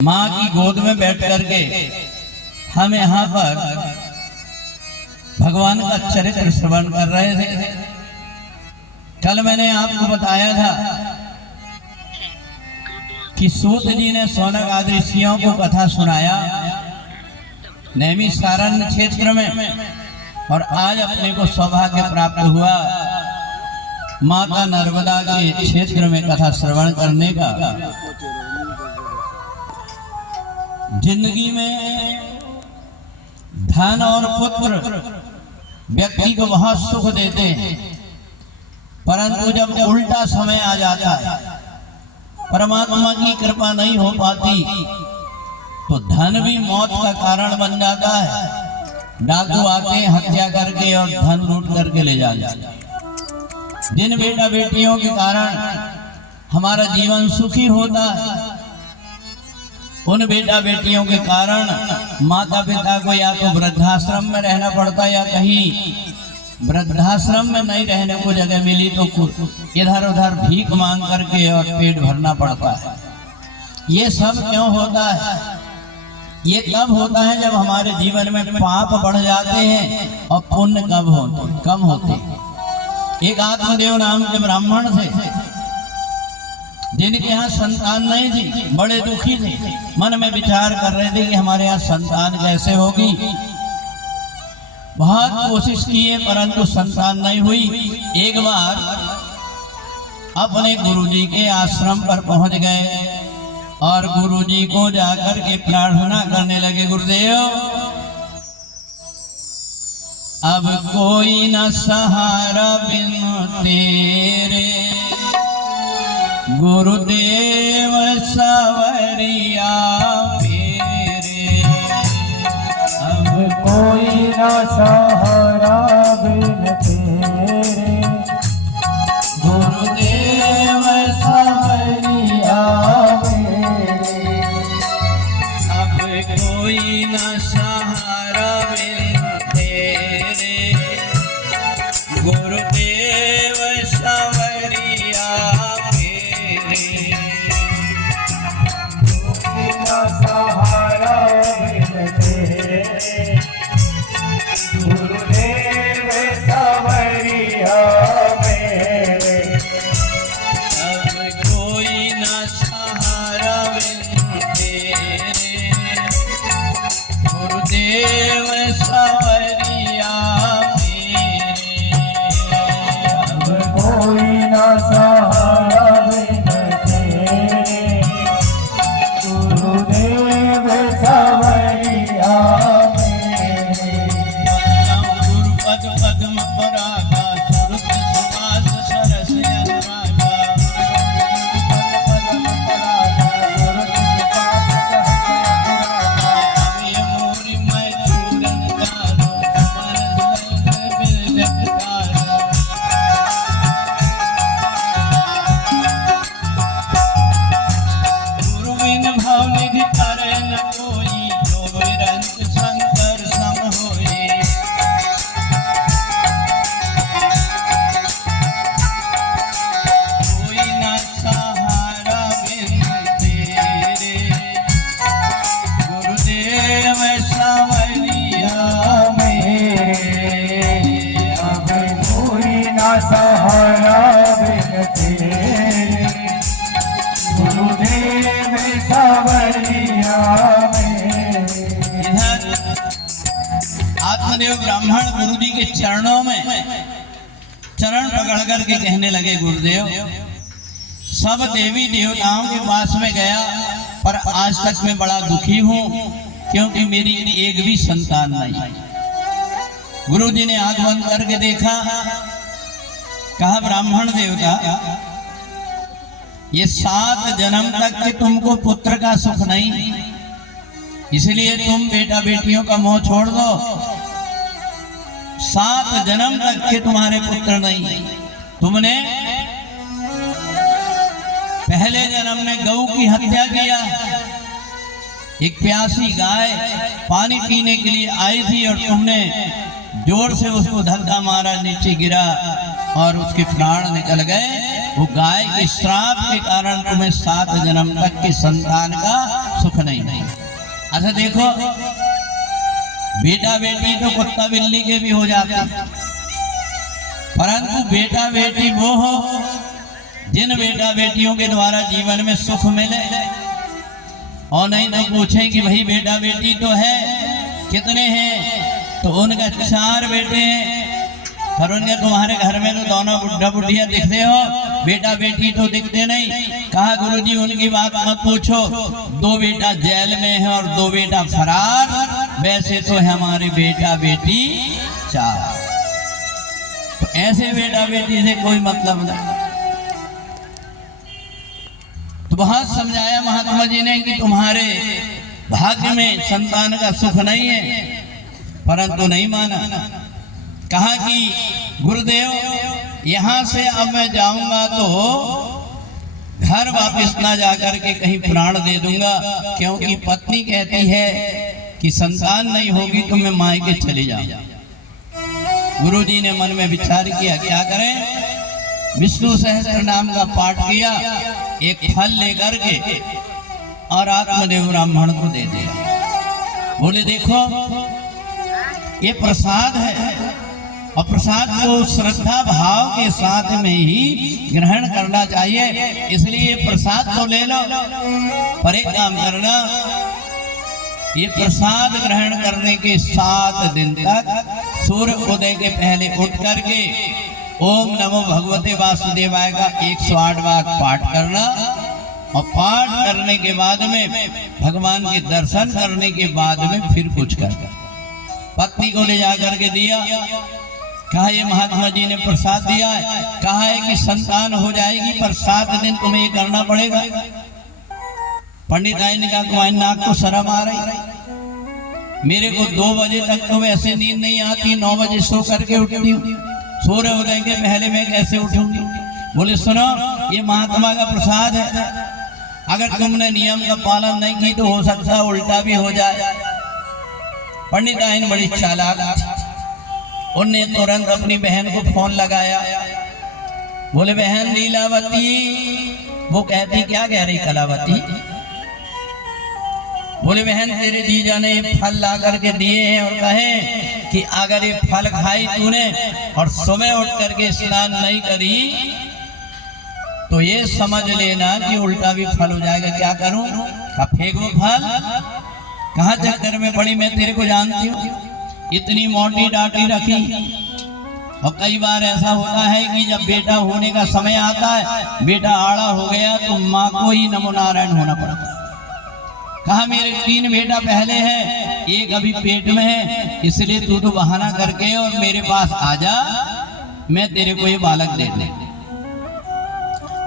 माँ की गोद में बैठ करके हम यहाँ पर भगवान का चरित्र श्रवण कर रहे थे। कल मैंने आपको बताया था कि सूत जी ने शौनक आदि ऋषियों को कथा सुनाया नैमिषारण्य क्षेत्र में, और आज अपने को सौभाग्य प्राप्त हुआ माता नर्मदा के क्षेत्र में कथा श्रवण करने का। जिंदगी में धन और पुत्र व्यक्ति को बहुत सुख देते हैं, परंतु जब उल्टा समय आ जाता है, परमात्मा की कृपा नहीं हो पाती, तो धन भी मौत का कारण बन जाता है। डाकू आते हैं हत्या करके और धन लूट करके ले जाते हैं। जिन बेटा बेटियों के कारण हमारा जीवन सुखी होता है, उन बेटा बेटियों के कारण माता पिता को या तो वृद्धाश्रम में रहना पड़ता, या कहीं वृद्धाश्रम में नहीं रहने को जगह मिली तो इधर उधर भीख मांग करके और पेट भरना पड़ता है। ये सब क्यों होता है? ये कब होता है जब हमारे जीवन में पाप बढ़ जाते हैं और पुण्य कम होते हैं। एक आत्मदेव नाम के ब्राह्मण थे, जिनके यहाँ संतान नहीं थी, बड़े दुखी थे, मन में विचार कर रहे थे कि हमारे यहाँ संतान कैसे होगी। बहुत कोशिश किए परंतु संतान नहीं हुई। एक बार अपने गुरुजी के आश्रम पर पहुंच गए और गुरुजी को जाकर के प्रार्थना करने लगे, गुरुदेव अब कोई न सहारा बिन तेरे, गुरुदेव सवरिया मेरे। अब कोई न सहारा बिन तेरे, गुरुदेव सवरिया मेरे। अब कोई न सहारा बिन तेरे, गुरुदेव सवरिया सहारा बिन तेरे, गुरुदेव सवरिया मेरे। अब कोई न सहारा बिन तेरे, गुरुदेव सवरिया मेरे। अब कोई न सहारा बिन तेरे, गुरुदेव सवरिया मेरे। गुरुपद पद्म परागा, सुरत सुभाष सरस अनुरागा। ये मोरी मैं चूरन तारो, मन बिल तारो। गुरु बिन भाव निधि करे न कोई, जो निरंत शंकर सम होई। कोई न सहारा बिन तेरे, गुरुदेव सवरिया मेरे। अब कोई न सहारा बिन तेरे, गुरुदेव सवरिया मेरे। इधर आत्मदेव ब्राह्मण गुरु जी के चरणों में चरण पकड़ करके कहने लगे, गुरुदेव सब देवी देवताओं के पास में गया, पर आज तक मैं बड़ा दुखी हूँ क्योंकि मेरी एक भी संतान नहीं। गुरु जी ने आंख बंद करके देखा, कहा ब्राह्मण देवता, ये 7 जन्म तक के तुमको पुत्र का सुख नहीं, इसलिए तुम बेटा बेटियों का मोह छोड़ दो। 7 जन्म तक के तुम्हारे पुत्र नहीं। तुमने पहले जन्म में गऊ की हत्या किया, एक प्यासी गाय पानी पीने के लिए आई थी और तुमने जोर से उसको धक्का मारा, नीचे गिरा और उसके प्राण निकल गए। वो गाय के श्राप के कारण तुम्हें 7 जन्म तक की संतान का सुख नहीं। अच्छा देखो, बेटा बेटी तो कुत्ता बिल्ली के भी हो जाते, परंतु बेटा बेटी वो हो जिन बेटा बेटियों के द्वारा जीवन में सुख मिले। और नहीं तो पूछें कि भाई बेटा बेटी तो है, कितने हैं, तो उनका 4 बेटे हैं, पर उनके तुम्हारे घर में तो दोनों बुढ़ा बुढ़िया दिखते हो, बेटा बेटी तो दिखते नहीं। कहा गुरुजी उनकी बात मत पूछो, 2 बेटा जेल में है और 2 बेटा फरार, वैसे तो है हमारे बेटा बेटी 4। तो ऐसे बेटा बेटी से कोई मतलब नहीं। तो बहुत समझाया महात्मा जी ने कि तुम्हारे भाग्य में संतान का सुख नहीं है, परंतु नहीं माना। कहा कि गुरुदेव यहाँ से अब मैं जाऊंगा तो घर वापस ना जाकर के कहीं प्राण दे दूंगा, क्योंकि पत्नी कहती है कि संतान नहीं होगी तो मैं मायके चले जाऊंगा। गुरुजी ने मन में विचार किया क्या करें। विष्णु सहस्त्र नाम का पाठ किया, एक फल लेकर के और आत्मदेव ब्राह्मण को दे दिया। बोले देखो ये प्रसाद है, और प्रसाद को श्रद्धा भाव के साथ में ही ग्रहण करना चाहिए, इसलिए प्रसाद तो ले लो, पर एक काम करना, ये प्रसाद ग्रहण करने के 7 दिन तक सूर्य उदय के पहले उठ करके ओम नमो भगवते वासुदेवाय का 108 बार पाठ करना, और पाठ करने के बाद में भगवान के दर्शन करने के बाद में फिर कुछ करना। पत्नी को ले जाकर के दिया, कहा ये महात्मा जी ने प्रसाद दिया है, कहा है कि संतान हो जाएगी, पर 7 दिन तुम्हें ये करना पड़ेगा। पंडित आई ने कहा तुम्हारी नाक को शर्म आ रही, मेरे को 2 बजे तक तो वैसे नींद नहीं आती, 9 बजे सो करके उठती हूँ, सूर्य उदय के पहले मैं कैसे उठूंगी। बोले सुनो ये महात्मा का प्रसाद है, अगर तुमने नियम का पालन नहीं की तो हो सकता है उल्टा भी हो जाए। पंडित आइन बड़ी चालाक, उनने तुरंत अपनी बहन को फोन लगाया। बोले बहन लीलावती, वो कहती क्या कह रही कलावती। बोले बहन तेरे जीजा ने फल ला करके दिए हैं और कहे कि अगर ये फल खाई तूने और सुबह उठ करके स्नान नहीं करी तो ये समझ लेना कि उल्टा भी फल हो जाएगा। क्या करूं? कहा फेंक वो फल, कहाँ चक्कर में पड़ी, मैं तेरे को जानती हूँ, इतनी मोटी डांटी रखी। और कई बार ऐसा होता है कि जब बेटा होने का समय आता है, बेटा आड़ा हो गया तो माँ को ही नमो नारायण होना पड़ता है। कहा मेरे 3 बेटा पहले हैं, एक अभी पेट में है, इसलिए तू तो बहाना करके और मेरे पास आ जा, मैं तेरे को ये बालक दे दूं।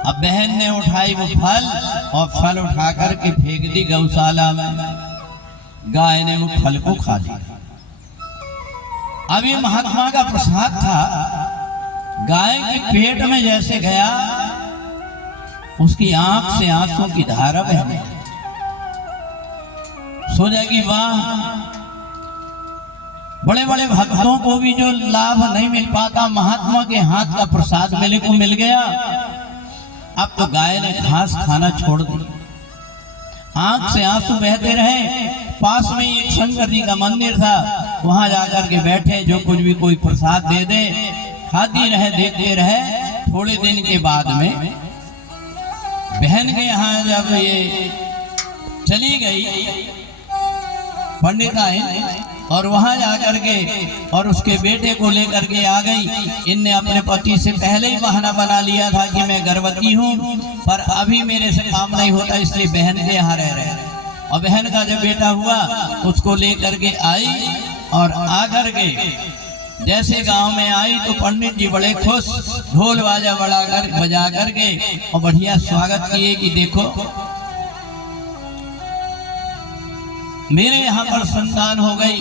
अब बहन ने उठाई वो फल और फल उठा करके फेंक दी गौशाला में, गाय ने वो फल को खा लिया। अब ये महात्मा का प्रसाद था, गाय के पेट में जैसे गया उसकी आंख से आंसू की धारा बहने, सोचा कि वाह, बड़े बड़े भक्तों को भी जो लाभ नहीं मिल पाता महात्मा के हाथ का प्रसाद मेरे को मिल गया। अब तो गाय ने घास खाना छोड़ दिया, आंख से आंसू बहते रहे। पास में एक शंकर जी का मंदिर था, वहां जाकर के बैठे, जो कुछ भी कोई प्रसाद दे दे खाती रहे, देखते रहे। थोड़े दिन के बाद में बहन के यहाँ जब ये चली गई, पंडित आए और वहां जाकर के और उसके बेटे को लेकर के आ गई। इनने अपने पति से पहले ही बहाना बना लिया था कि मैं गर्भवती हूँ, पर अभी मेरे से काम नहीं होता, इसलिए बहन के यहाँ रह रहे। और बहन का जब बेटा हुआ उसको लेकर के आई, और आकर के जैसे गांव में आई तो पंडित जी बड़े खुश, ढोल बाजा बजा करके और बढ़िया स्वागत किए कि देखो मेरे यहाँ पर संतान हो गई।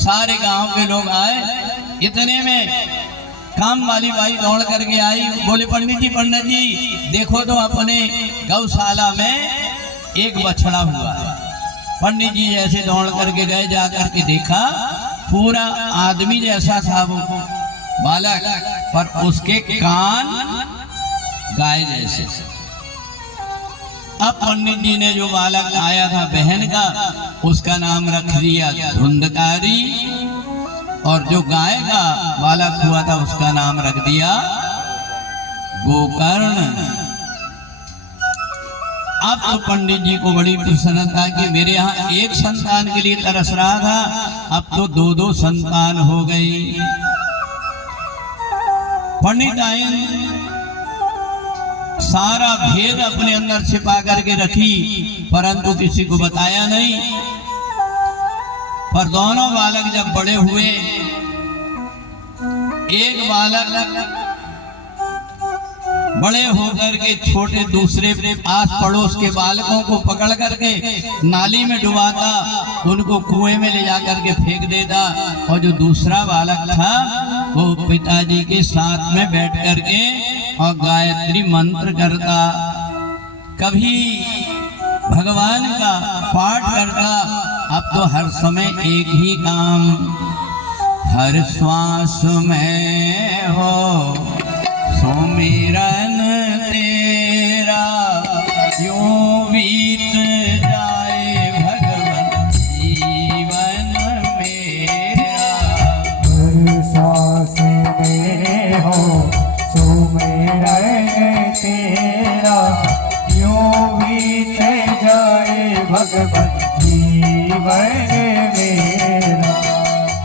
सारे गांव के लोग आए, इतने में काम वाली बाई दौड़ करके आई। बोले पंडित जी देखो तो अपने गौशाला में एक बछड़ा हुआ है। पंडित जी जैसे दौड़ करके गए, जा करके देखा पूरा आदमी जैसा था वो बालक, पर उसके कान गाय जैसे। अब पंडित जी ने जो बालक आया था बहन का, उसका नाम रख दिया धुंधकारी, और जो गाय का बालक हुआ था उसका नाम रख दिया गोकर्ण। अब तो पंडित जी को बड़ी प्रसन्नता कि मेरे यहाँ एक संतान के लिए तरस रहा था, अब तो दो दो संतान हो गई। पंडित आयन सारा भेद अपने अंदर छिपा करके रखी, परंतु किसी को बताया नहीं। पर दोनों बालक जब बड़े हुए, एक बालक बड़े होकर के छोटे दूसरे आस पड़ोस के बालकों को पकड़ करके नाली में डुबाता, उनको कुएं में ले जाकर के फेंक देता, और जो दूसरा बालक था वो पिताजी के साथ में बैठ करके और गायत्री मंत्र करता, कभी भगवान का पाठ करता। अब तो हर समय एक ही काम, हर श्वास में हो सुमिरन तेरा, यूं बीत जाए भगवान जीवन मेरा। हर सांस में हो सुमिरन तेरा, यूं बीत जाए भगवान जीवन मेरा।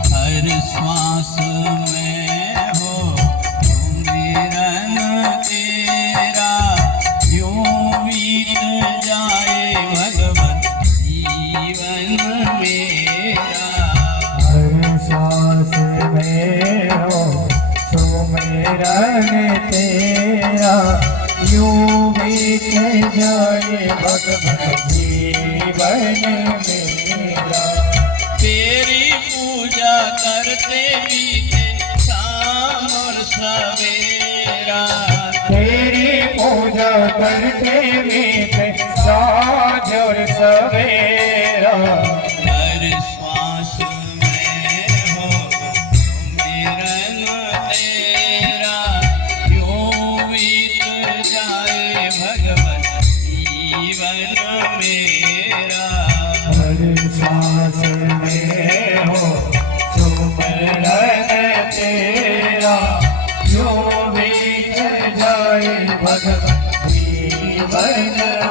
हर श्वास में हो सुमिरन तेरा, यूं बीत जाए भगवान जीवन मेरा। हर सांस में हो सुमिरन तेरा, यूं बीत जाए भगवान जीवन मेरा। तेरी पूजा करते बीते शाम और सवेरा, तेरी पूजा करते बीते साँझ और सवेरा। हर श्वास में हो सुमिरन तेरा, यूं बीत जाए भगवान जीवन मेरा। हर सांस में हो सुमिरन तेरा, यूं बीत जाए भगवान जीवन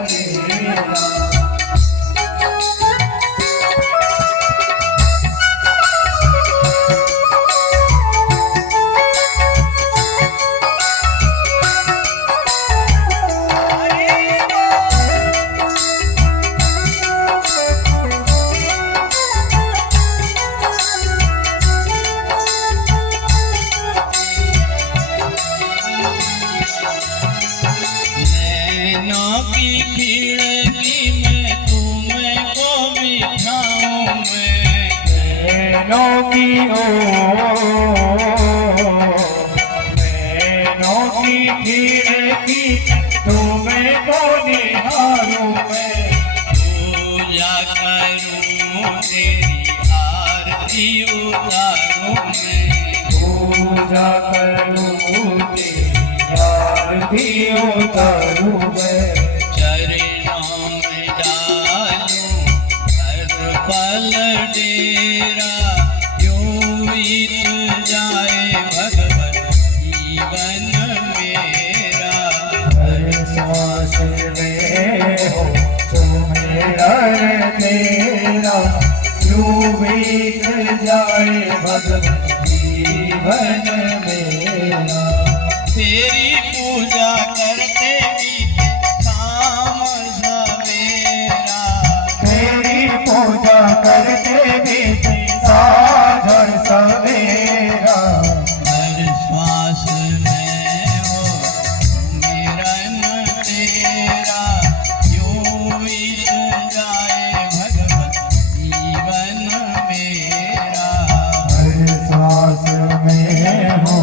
मेरा। नैनों की खिड़की में तुमको बिठाऊं मैं, नैनों की नैनों की खिड़की तुम्हें को निहारूं मैं। पूजा करूं तेरी आरती उतारूं मैं, पूजा करूं तेरी आरती उतारूं मैं। चरणों में डालूं हर पल डेरा, यूं बीत जाए भगवान जीवन मेरा। हर सांस में हो सुमिरन तेरा, यूं बीत जाए भगवान जीवन मेरा। तेरी पूजा करते बीते शाम सवेरा, तेरी पूजा करते बीते साँझ और सवेरा। हर श्वास में हो सुमिरन तेरा, यूं बीत जाए भगवान जीवन मेरा। हर सांस में हो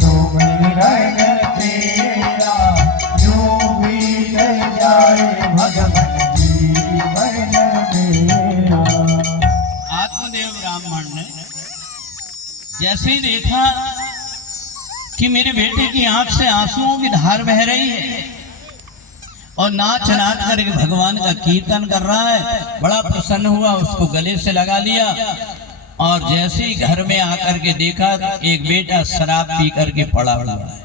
सुमिरन तेरा, यूं बीत जाए भगवान जीवन मेरा। आत्मदेव ब्राह्मण ने जैसे ही देखा कि मेरे बेटे की आंख से आंसुओं की धार बह रही है और नाच नाच करके भगवान का कीर्तन कर रहा है। बड़ा प्रसन्न हुआ, उसको गले से लगा लिया और जैसे ही घर में आकर के देखा तो एक बेटा शराब पी करके पड़ा हुआ है।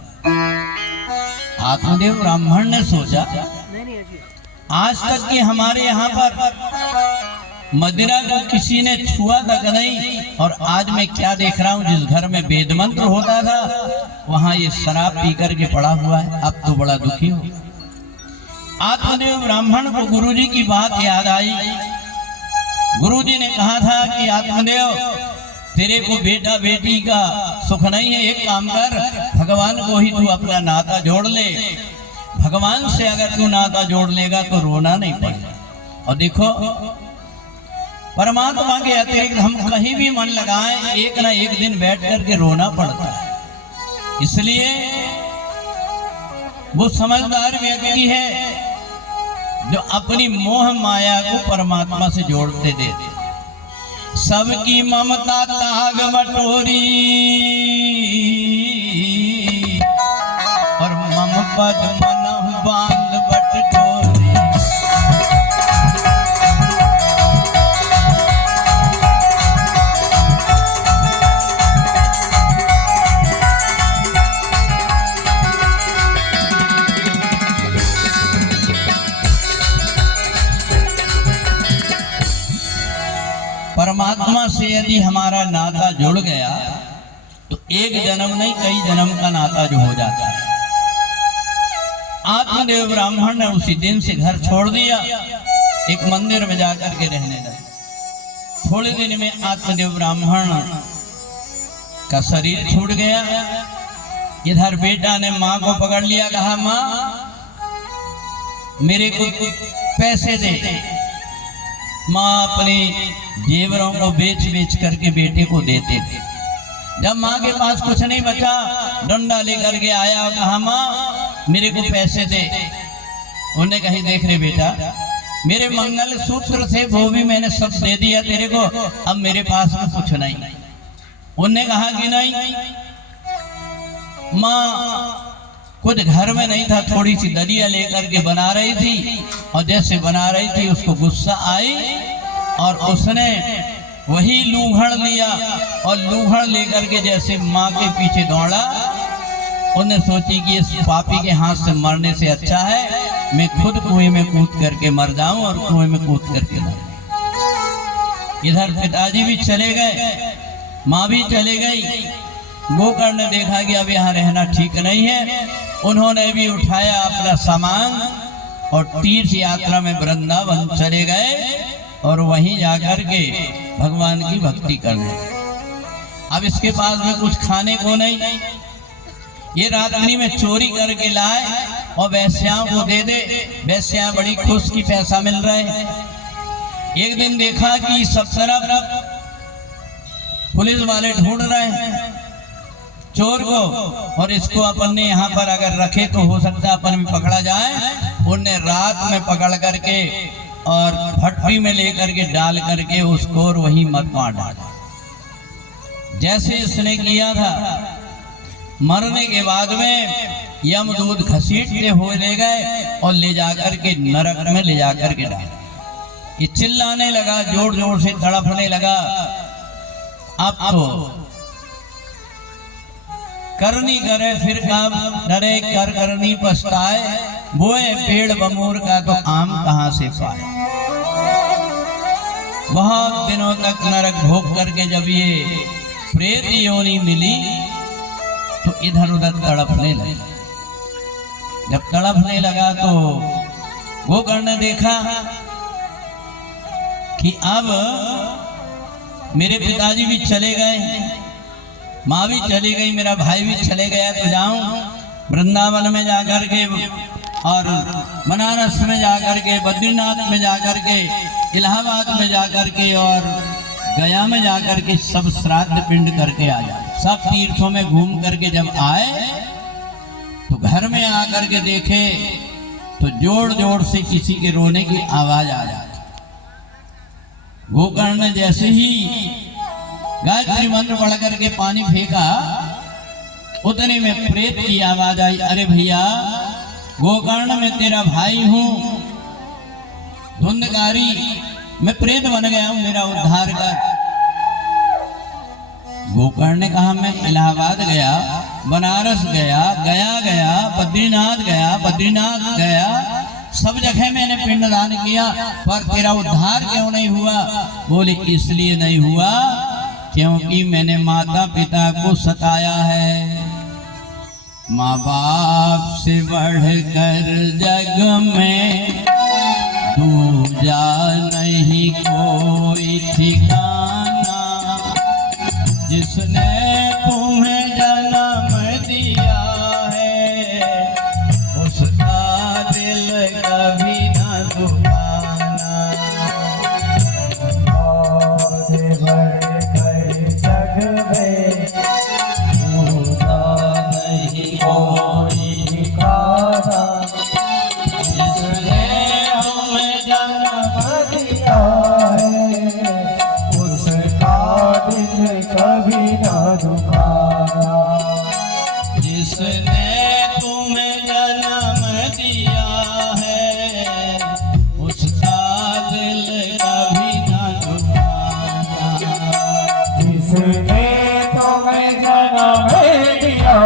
आत्मदेव ब्राह्मण ने सोचा आज तक कि हमारे यहाँ पर मदिरा को किसी ने छुआ तक नहीं, और आज मैं क्या देख रहा हूँ, जिस घर में वेद मंत्र होता था वहां ये शराब पी करके पड़ा हुआ है। अब तो बड़ा दुखी हो। आत्मदेव ब्राह्मण को गुरुजी की बात याद आई। गुरुजी ने कहा था कि आत्मदेव तेरे को बेटा बेटी का सुख नहीं है, एक काम कर, भगवान को ही तू अपना नाता जोड़ ले। भगवान से अगर तू नाता जोड़ लेगा तो रोना नहीं पड़ेगा। और देखो परमात्मा के अतिरिक्त हम कहीं भी मन लगाएं, एक ना एक दिन बैठ करके रोना पड़ता है। इसलिए वो समझदार व्यक्ति है जो अपनी मोह माया को परमात्मा से जोड़ते देते। सबकी ममता ताग बटोरी और मम पद मनहु बांध बटोरी। परमात्मा से यदि हमारा नाता जुड़ गया तो एक जन्म नहीं कई जन्म का नाता जो हो जाता है। आत्मदेव ब्राह्मण ने उसी दिन से घर छोड़ दिया, एक मंदिर में जाकर के रहने लगे। थोड़े दिन में आत्मदेव ब्राह्मण का शरीर छूट गया। इधर बेटा ने माँ को पकड़ लिया, कहा माँ मेरे को पैसे दे। माँ अपनी जेवरों को बेच बेच करके बेटे को देते थे। जब माँ के पास कुछ नहीं बचा, डंडा लेकर के आया और कहा माँ मेरे को पैसे दे। उन्हें कही देख रे बेटा, मेरे मंगल सूत्र थे वो भी मैंने सब दे दिया तेरे को, अब मेरे पास में कुछ नहीं। उन्हें कहा कि नहीं माँ कुछ घर में नहीं था, थोड़ी सी दलिया लेकर के बना रही थी, और जैसे बना रही थी उसको गुस्सा आई और उसने वही लूहड़ लिया और लूहड़ लेकर के जैसे माँ के पीछे दौड़ा। उन्हें सोची कि इस पापी के हाथ से मरने से अच्छा है मैं खुद कुएं में कूद करके मर जाऊं, और कुएं में कूद करके मर गई। इधर पिताजी भी चले गए, माँ भी चले गई। गोकर्ण ने देखा कि अब यहाँ रहना ठीक नहीं है। उन्होंने भी उठाया अपना सामान और तीर्थ यात्रा में वृंदावन चले गए और वहीं जाकर के भगवान की भक्ति करने। अब इसके पास में कुछ खाने को नहीं, ये रात्रि में चोरी करके लाए और वैश्याओं को दे दे। वैश्या बड़ी खुश की पैसा मिल रहा है। एक दिन देखा कि सब तरफ पुलिस वाले ढूंढ रहे हैं चोर को, और इसको अपन ने यहाँ पर अगर रखे तो हो सकता है अपन भी पकड़ा जाए। उन्हें रात में पकड़ करके और भट्टी में लेकर के डाल करके उसको और वही मर डाला। जैसे इसने किया था, मरने के बाद में यमदूत घसीटते हुए ले गए और ले जाकर के नरक में ले जाकर के डाला। ये चिल्लाने लगा, जोर जोर से तड़पने लगा। अब तो करनी करे फिर काम डरे, कर करनी पछताए, बोए पेड़ बमूर का तो आम कहां से पाए। बहुत दिनों तक नरक भोग करके जब ये प्रेत योनि मिली तो इधर उधर तड़पने लगा। जब तड़पने लगा तो गोकर्ण ने देखा कि अब मेरे पिताजी भी चले गए, माँ भी चली गई, मेरा भाई भी चले गया, तो जाऊं वृंदावन में जाकर के और बनारस में जाकर के, बद्रीनाथ में जाकर के, इलाहाबाद में जाकर के और गया में जाकर के सब श्राद्ध पिंड करके आ जाए। सब तीर्थों में घूम करके जब आए तो घर में आकर के देखे तो जोर जोर से किसी के रोने की आवाज आ जाती। गोकर्ण ने जैसे ही गायत्री मंत्र पढ़ करके पानी फेंका, उतने में प्रेत की आवाज आई, अरे भैया गोकर्ण में तेरा भाई हूँ, धुंधकारी, मैं प्रेत बन गया हूँ, मेरा उद्धार कर। गोकर्ण ने कहा मैं इलाहाबाद गया, बनारस गया, गया बद्रीनाथ गया, सब जगह मैंने पिंडदान किया, पर तेरा उद्धार क्यों नहीं हुआ? बोले इसलिए नहीं हुआ क्योंकि मैंने माता पिता को सताया है। माँ बाप से बढ़कर जग में दूजा नहीं कोई ठिकाना, जिसने तुम्हें जन्म दिया है उसका दिल कभी न दुखाना। से बढ़कर जग में दूजा नहीं कोई ठिकाना, जिसने हमें जन्म दिया है उसका दिल कभी न दुखाना। जिसने तुम्हें जन्म दिया है उसका दिल कभी न दुखाना। जिसने तुम्हें जन्म दिया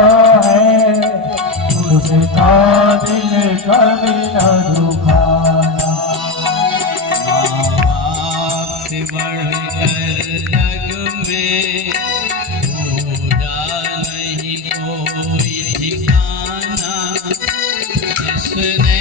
है उसका दिल कभी न दुखाना। माँ बाप से बढ़कर जग में दूजा नहीं कोई ठिकाना, जिसने